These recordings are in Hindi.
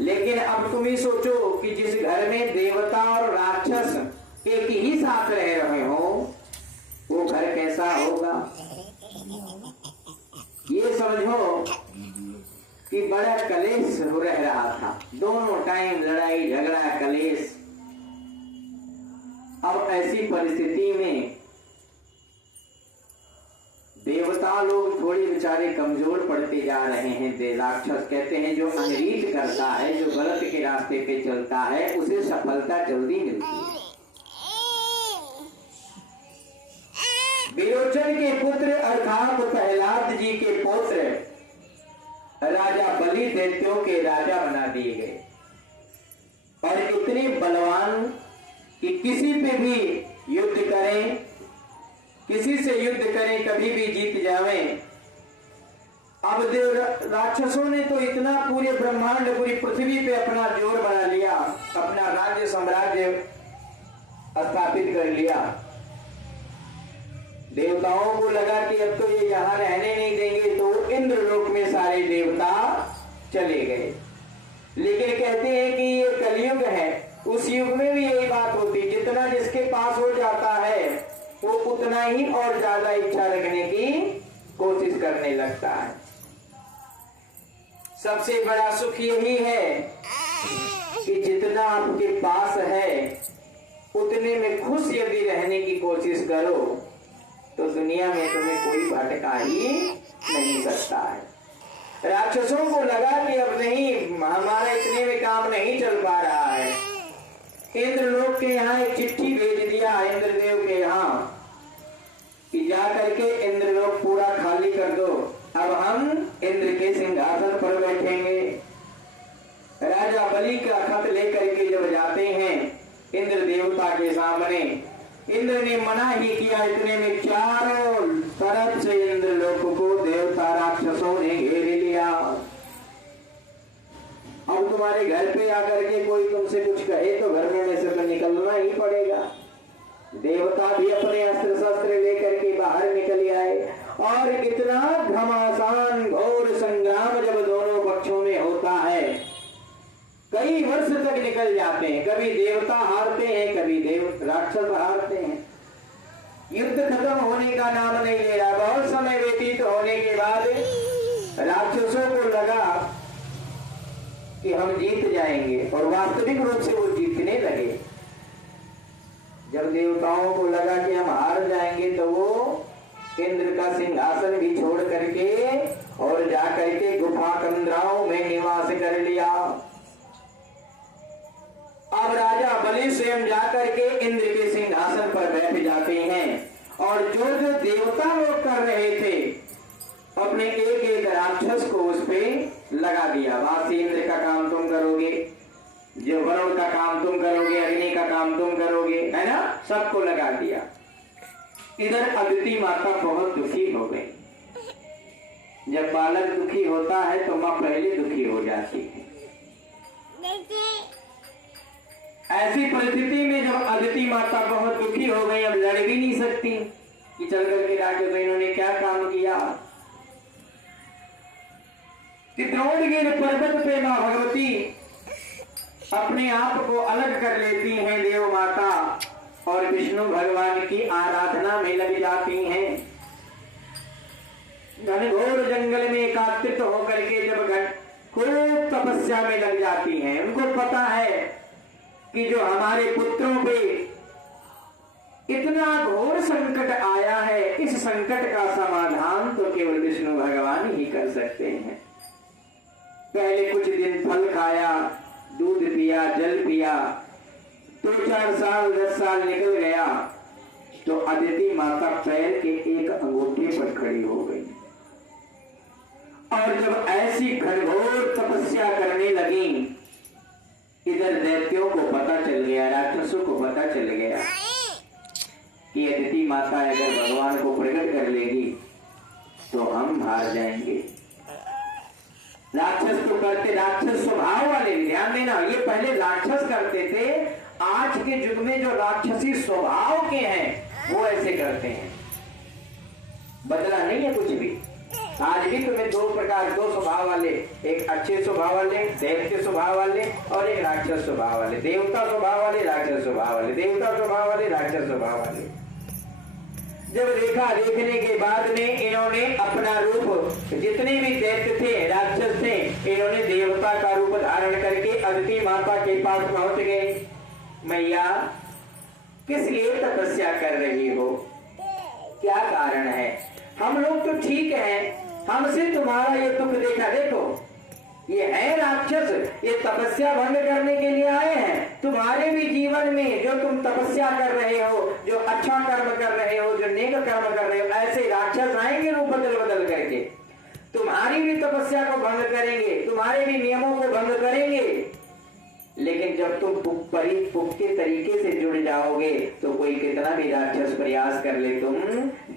लेकिन अब तुम ही सोचो कि जिस घर में देवता और राक्षस एक ही साथ रह रहे हो वो घर कैसा होगा। ये समझो कि बड़ा कलेश रह रहा था, दोनों टाइम लड़ाई झगड़ा कलेश। अब ऐसी परिस्थिति में देवता लोग थोड़ी बेचारे कमजोर पड़ते जा रहे हैं। दे राक्षस कहते हैं जो अनरीत करता है, जो गलत के रास्ते पे चलता है, उसे सफलता जल्दी मिलती है। विरोचन के पुत्र अर्थात प्रहलाद जी के पुत्र राजा बलि दैत्यों के राजा बना दिए गए और इतने बलवान कि किसी पे भी युद्ध करें, किसी से युद्ध करें, कभी भी जीत जावें। अब देव राक्षसों ने तो इतना पूरे ब्रह्मांड, पूरी पृथ्वी पे अपना जोर बना लिया, अपना राज्य साम्राज्य स्थापित कर लिया। देवताओं को लगा कि अब तो ये यहां रहने नहीं देंगे, तो इंद्रलोक में सारे देवता चले गए। लेकिन कहते हैं कि ये कलयुग है, उस युग में भी यही बात होती, जितना जिसके पास हो जाता है वो उतना ही और ज्यादा इच्छा रखने की कोशिश करने लगता है। सबसे बड़ा सुख यही है कि जितना आपके पास है उतने में खुश यदि रहने की कोशिश करो तो दुनिया में तुम्हें कोई भटका ही नहीं सकता है। राक्षसों को लगा कि अब नहीं, हमारा इतने में काम नहीं चल पा रहा है। इंद्रलोक के यहाँ एक चिट्ठी भेज दिया इंद्रदेव के यहाँ कि जा करके इंद्रलोक पूरा खाली कर दो, अब हम इंद्र के सिंहासन पर बैठेंगे। राजा बलि का खत लेकर के जब जाते हैं इंद्र देवता के सामने, इंद्र ने मना ही किया। इतने में चारों तरफ से इंद्रलोक को देवता राक्षसों ने घेर लिया। अब तुम्हारे घर पे आकर के कोई तुमसे कुछ कहे तो घर में से तो निकलना ही पड़ेगा। देवता भी अपने अस्त्र शस्त्र लेकर के बाहर निकल आए और इतना घमासान घोर संग्राम जब दोनों पक्षों में होता है, कई वर्ष तक निकल जाते हैं। कभी देवता हारते हैं, कभी राक्षस हारते हैं। युद्ध खत्म होने का नाम नहीं ले रहा। बहुत समय व्यतीत होने के बाद राक्षसों को लगा कि हम जीत जाएंगे और वास्तविक रूप से वो जीतने लगे। जब देवताओं को लगा कि हम हार जाएंगे तो वो इंद्र का सिंहासन भी छोड़ करके और जा करके गुफा कंदराओं में निवास कर लिया। अब राजा बलि स्वयं जाकर के इंद्र के सिंहासन पर बैठ जाते हैं और जो जो देवता लोग कर रहे थे अपने एक एक राक्षस को उस पे लगा दिया। वासी इंद्र का काम तुम करोगे, जो वरुण का काम तुम करोगे, अग्नि का काम तुम करोगे, है ना, सबको लगा दिया। इधर अदिति माता बहुत दुखी हो गई। जब बालक दुखी होता है तो माँ पहले दुखी हो जाती है। ऐसी परिस्थिति में जब अदिति माता बहुत दुखी हो गई, अब लड़ भी नहीं सकती कि चल करके राजा तो इन्होंने क्या काम किया। चित्रोड़गिर पर्वत पे माँ भगवती अपने आप को अलग कर लेती हैं देव माता और विष्णु भगवान की आराधना में लग जाती हैं। घनघोर जंगल में एकात्रित होकर के जब खूब तपस्या में लग जाती हैं, उनको पता है कि जो हमारे पुत्रों पे इतना घोर संकट आया है, इस संकट का समाधान तो केवल विष्णु भगवान ही कर सकते हैं। पहले कुछ दिन फल खाया, दूध पिया, जल पिया, 2-4 साल 10 साल निकल गया तो अदिति माता पैर के एक अंगूठे पर खड़ी हो गई। और जब ऐसी घनघोर तपस्या करने लगी, इधर दैत्यों को पता चल गया, राक्षसों को पता चल गया कि अदिति माता अगर भगवान को प्रकट कर लेगी तो हम हार जाएंगे। राक्षस तो करते, राक्षस स्वभाव वाले, ध्यान देना, ये पहले राक्षस करते थे। आज के युग में जो राक्षसी स्वभाव के हैं वो ऐसे करते हैं। बदला नहीं है कुछ भी। आज भी तुम्हें दो स्वभाव वाले, एक अच्छे स्वभाव वाले, दैत्य स्वभाव वाले और एक राक्षस स्वभाव वाले, देवता स्वभाव वाले, राक्षस स्वभाव वाले, देवता स्वभाव वाले, राक्षस स्वभाव वाले। जब देखा, देखने के बाद में इन्होंने अपना रूप, जितने भी दैत्य थे, राक्षस थे, इन्होंने देवता का रूप धारण करके अदिति माता के पास पहुंच गए। मैया, किस लिए तपस्या कर रही हो? क्या कारण है? हम लोग तो ठीक हैं, हमसे तुम्हारा ये दुख देखा। देखो ये है राक्षस, ये तपस्या भंग करने के लिए आए हैं। तुम्हारे भी जीवन में जो तुम तपस्या कर रहे हो, जो अच्छा कर्म कर रहे हो, जो नेक कर्म कर रहे हो, ऐसे राक्षस आएंगे रूप बदल बदल करके, तुम्हारी भी तपस्या को भंग करेंगे, तुम्हारे भी नियमों को भंग करेंगे। लेकिन जब तुम पुख्ते तरीके से जुड़ जाओगे तो कोई कितना भी राक्षस प्रयास कर ले, तुम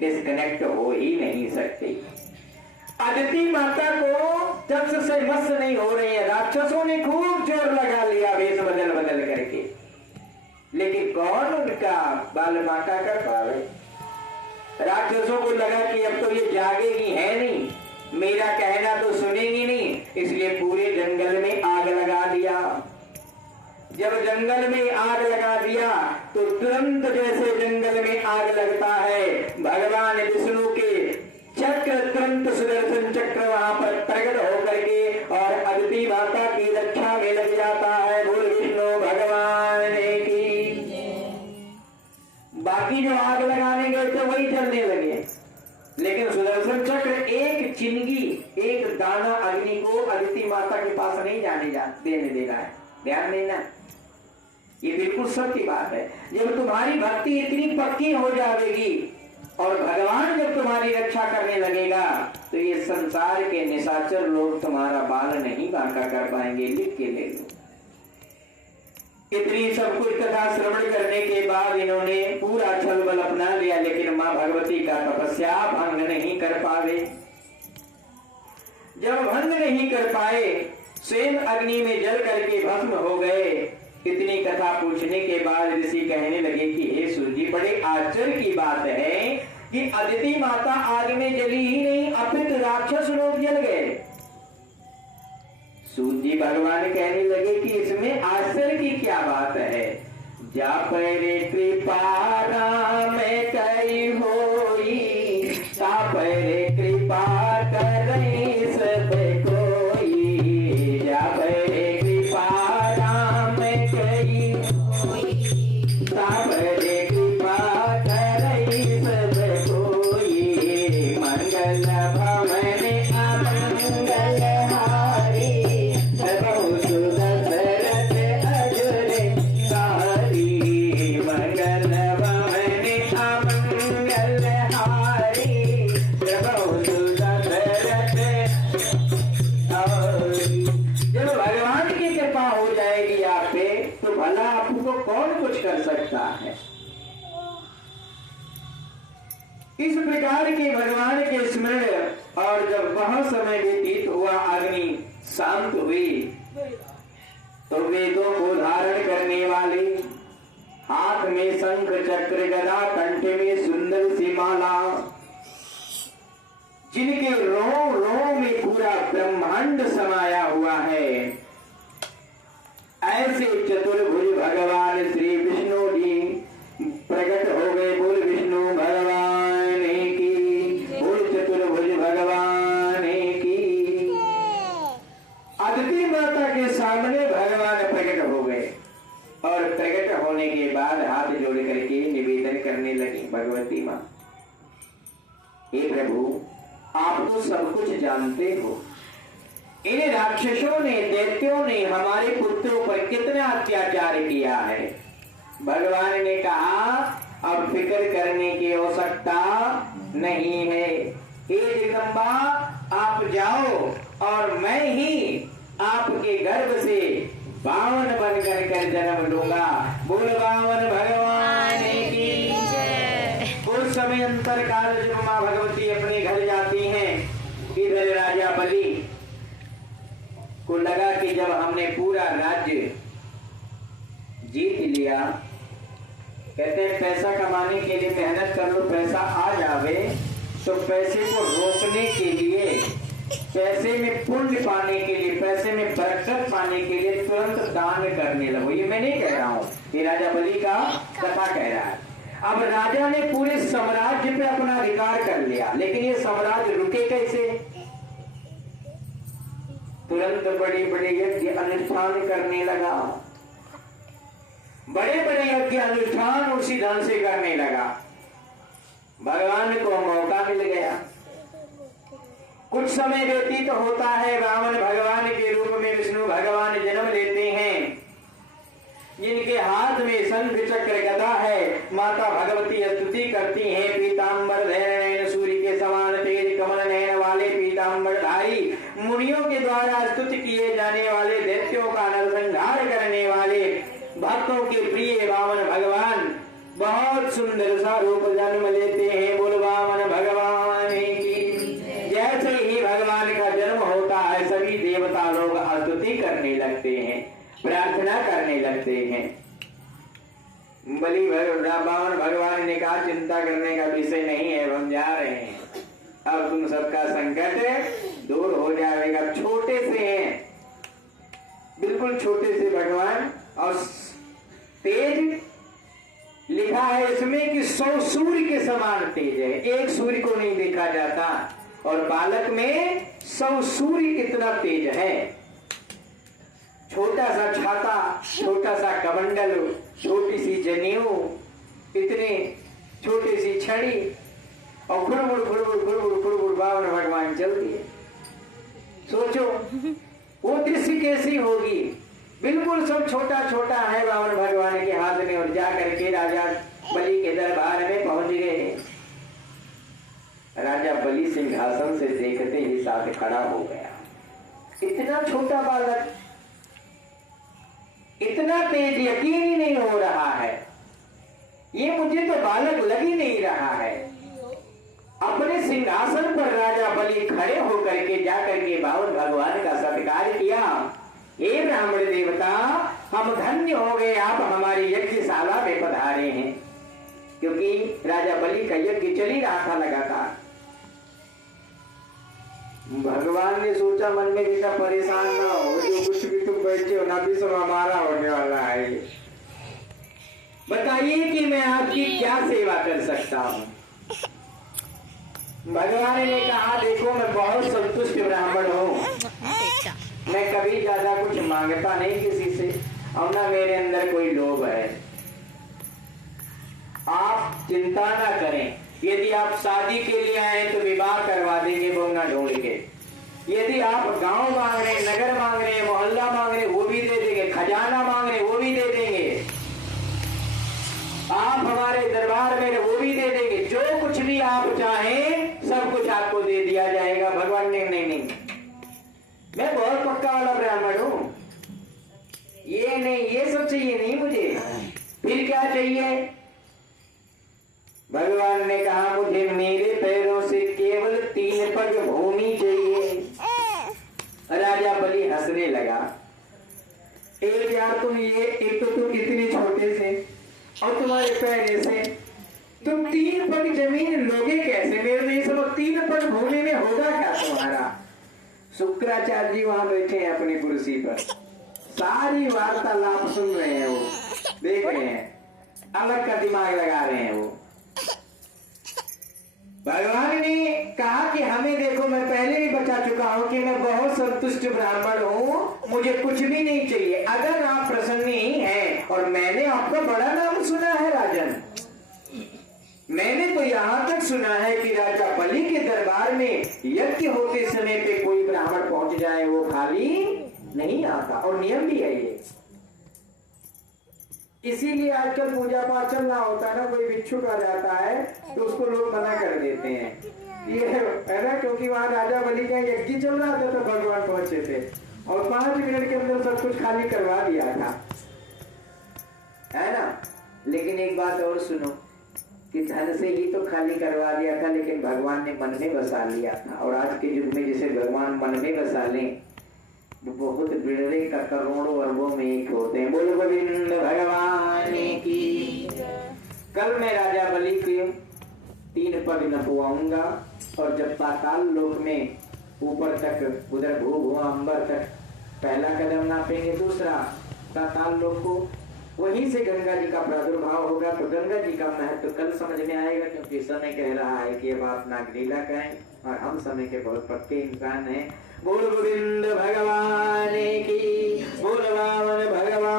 डिस्कनेक्ट हो ही नहीं सकते। अदिति माता को जब से मस्त नहीं हो रही है, राक्षसों ने खूब जोर लगा लिया वेश बदल बदल करके, लेकिन कौन उनका बाल बांका कर पावे। राक्षसों को लगा कि अब तो ये जागेगी है नहीं, मेरा कहना तो सुनेगी नहीं, इसलिए पूरे जंगल में आग लगा दिया। जब जंगल में आग लगा दिया तो तुरंत जैसे जंगल में आग लगता है, भगवान विष्णु के चक्र तुरंत सुदर्शन चक्र वहां पर प्रकट होकर के और अदिति माता की रक्षा में लग जाता है। बोल विष्णु भगवान की। बाकी जो आग लगाने गए थे वही जलने लगे, लेकिन सुदर्शन चक्र एक चिंगी, एक दाना अग्नि को अदिति माता के पास नहीं देने देना है। ध्यान देना, ये बिल्कुल सत्य बात है। जब तुम्हारी भक्ति इतनी पक्की हो जाएगी और भगवान जब तुम्हारी रक्षा करने लगेगा तो ये संसार के निशाचर लोग तुम्हारा बाल नहीं बांका कर पाएंगे। लिख के ले लो। इतनी सब कुछ कथा श्रवण करने के बाद इन्होंने पूरा छल बल अपना लिया, लेकिन मां भगवती का तपस्या भंग नहीं कर पाए। जब भंग नहीं कर पाए, स्वयं अग्नि में जल करके भस्म हो गए। इतनी कथा पूछने के बाद ऋषि कहने लगे कि हे सूर्य जी, बड़े आश्चर्य की बात है कि अदिति माता आग में जली ही नहीं, अपितु राक्षस लोग जल गए। सूर्य जी भगवान कहने लगे कि इसमें आश्चर्य की क्या बात है। जा परे कृपा राम कई होई, ता परे कृपा करई सब कोई। जा परे कृपा राम कई होई, ता परे कृपा करई सब कोई। मंगल भवन अमंगल हारी, प्रभु सुदशरथ अजुर कारी। मंगल भवन अमंगल हारी, प्रभु सुदशरथ। जब भगवान की कृपा हो जाएगी आप पे तो भला आपको कौन कुछ कर सकता है। इस प्रकार के भगवान के स्मरण और जब वह समय व्यतीत हुआ, अग्नि शांत हुई, तो वेदों को धारण करने वाले, हाथ में शंख चक्र गदा, कंठ में सुंदर सी माला, जिनके रोम रोम में पूरा ब्रह्मांड समाया हुआ है, ऐसे चतुर्भुज भगवान श्री विष्णु जी प्रकट हो गए। बोल विष्णु भगवान की, बोल चतुर्भुज भगवान की। अदिति माता के सामने भगवान प्रकट हो गए और प्रकट होने के बाद हाथ जोड़ करके निवेदन करने लगी, भगवती मां, हे प्रभु, आप तो सब कुछ जानते हो, इन राक्षसों ने, दैत्यों ने हमारे पुत्रों पर कितना अत्याचार किया है। भगवान ने कहा अब फिक्र करने की आवश्यकता नहीं है। हे जगदम्बा, आप जाओ और मैं ही आपके गर्भ से बावन बन कर जन्म लूंगा। बोल बावन भगवान की जय। उस समय अंतर काल जब मां भगवती अपने घर जाती हैं, इधर राजा बलि को लगा कि जब हमने पूरा राज्य जीत लिया, कहते हैं पैसा कमाने के लिए मेहनत कर लो, पैसा आ जावे तो पैसे को रोकने के लिए, पैसे में पुण्य पाने के लिए, पैसे में बरकत पाने के लिए तुरंत दान करने लगो। ये मैं नहीं कह रहा हूं, ये राजा बलि का कथा कह रहा है। अब राजा ने पूरे साम्राज्य पे अपना अधिकार कर लिया, लेकिन ये साम्राज्य रुके कैसे। तुरंत बड़े बड़े यज्ञ अनुष्ठान करने लगा, बड़े बड़े यज्ञ अनुष्ठान उसी ढंग से करने लगा। भगवान को मौका मिल गया, कुछ समय व्यतीत होता है, वामन भगवान के रूप में विष्णु भगवान जन्म लेते हैं, जिनके हाथ में शंख चक्र गदा है। माता भगवती स्तुति करती हैं, पीताम्बर नयन सूर्य के समान तेज कमल नयन वाले पीताम्बर धारी, मुनियों के द्वारा स्तुति किए जाने वाले, दैत्यों का नरसंहार करने वाले, भक्तों के प्रिय वामन भगवान बहुत सुंदर सा रूप जन्म लेते हैं। बोल वामन भगवान की। जैसे ही भगवान का जन्म होता है, सभी देवता लोग स्तुति करने लगते हैं, प्रार्थना करने लगते हैं। बलि वामन भगवान ने कहा, चिंता करने का विषय नहीं है, हम जा रहे हैं, अब तुम सबका संकट दूर हो जाएगा। छोटे से हैं, बिल्कुल छोटे से भगवान, और तेज लिखा है इसमें कि 100 सूर्य के समान तेज है, एक सूर्य को नहीं देखा जाता, और बालक में 100 सूर्य इतना तेज है। छोटा सा छाता, छोटा सा कमंडल, छोटी सी जनेऊ, इतने छोटी सी छड़ी, और फुड़बुड़ वामन भगवान चल दिए। सोचो वो दृश्य कैसी होगी, बिल्कुल सब छोटा छोटा है वामन भगवान के हाथ में, और जा करके राजा बलि के दरबार में पहुंच गए। राजा बलि सिंहासन से देखते ही साथ खड़ा हो गया। इतना छोटा बालक, इतना तेज, यकीन ही नहीं हो रहा है, ये मुझे तो बालक लग ही नहीं रहा है। अपने सिंहासन पर राजा बलि खड़े होकर के जाकर के वामन भगवान का सत्कार किया। हे ब्राह्मण देवता, हम धन्य हो गए, आप हमारी यज्ञशाला में पधारे हैं। क्योंकि राजा बलि का यज्ञ चल ही रहा था लगातार। भगवान ने सोचा मन में, बेटा परेशान ना हो, जो कुछ भी तुम बैठे हो ना, भी सब हमारा होने वाला है। बताइए कि मैं आपकी क्या सेवा कर सकता हूँ। भगवान ने कहा, देखो मैं बहुत संतुष्ट ब्राह्मण हूँ, मैं कभी ज्यादा कुछ मांगता नहीं किसी से, और ना मेरे अंदर कोई लोभ है। आप चिंता ना करें, यदि आप शादी के लिए आए तो विवाह करवा देंगे बोंगा ढूंढ के। यदि आप गांव मांग रहे, नगर मांग रहे, मोहल्ला मांग रहे, वो भी दे देंगे, खजाना मांग रहे वो भी दे देंगे, आप हमारे दरबार में वो भी दे देंगे, जो कुछ भी आप चाहें सब कुछ आपको दे दिया जाएगा। भगवान ने नहीं, मैं बहुत पक्का वाला ब्राह्मण हूँ, ये नहीं, ये सब चाहिए नहीं मुझे, फिर क्या चाहिए। भगवान ने कहा, मुझे मेरे पैरों से केवल 3 पग भूमि चाहिए। राजा बलि हंसने लगा, एक यार तुम ये, एक तो तुम इतने छोटे से, और तुम्हारे पैर ऐसे, तुम 3 पग जमीन लोगे कैसे। मेरे नहीं समझ, 3 पग भूमि में होगा क्या तुम्हारा। शुक्राचार्य जी वहां बैठे हैं अपनी कुर्सी पर, सारी वार्तालाप सुन रहे हैं, वो देख रहे हैं, अलग का दिमाग लगा रहे हैं वो। भगवान ने कहा कि हमें देखो, मैं पहले ही बता चुका हूं कि मैं बहुत संतुष्ट ब्राह्मण हूं, मुझे कुछ भी नहीं चाहिए, अगर आप प्रसन्न ही हैं। और मैंने आपका बड़ा नाम सुना है राजन, मैंने तो यहाँ तक सुना है कि राजा बलि के दरबार में यज्ञ होते समय पे कोई ब्राह्मण पहुंच जाए वो खाली नहीं आता, और नियम भी है ये। इसीलिए आजकल पूजा पाठ चल रहा होता है ना, कोई भिक्षुक आ जाता है तो उसको लोग मना कर देते हैं, ये है ना, क्योंकि वहां राजा बलि का यज्ञ चल रहा था तो भगवान पहुंचे थे, और 5 मिनट के अंदर सब कुछ खाली करवा दिया था, है ना। लेकिन एक बात और सुनो, कि धन से ही तो खाली करवा दिया था, लेकिन भगवान ने मन में बसा लिया था। और आज के युग में जिसे भगवान मन में बसा लें, बहुत बिड़वे का करोड़ों अरबों में एक होते हैं। बोलो गोविंद भगवान की। कल मैं राजा बलि के 3 पग नपवाऊंगा, और जब पाताल लोक में ऊपर तक, उधर भू भुआ अंबर तक पहला कदम नापेंगे, दूसरा पाताल लोक को, वहीं से गंगा जी का प्रादुर्भाव होगा। तो गंगा जी का महत्व कल समझ में आएगा, क्योंकि समय कह रहा है कि अब आप नागलीला करें, और हम समय के बहुत पक्के इंसान हैं। बोल गोविंद भगवान की, बोल वामन भगवान।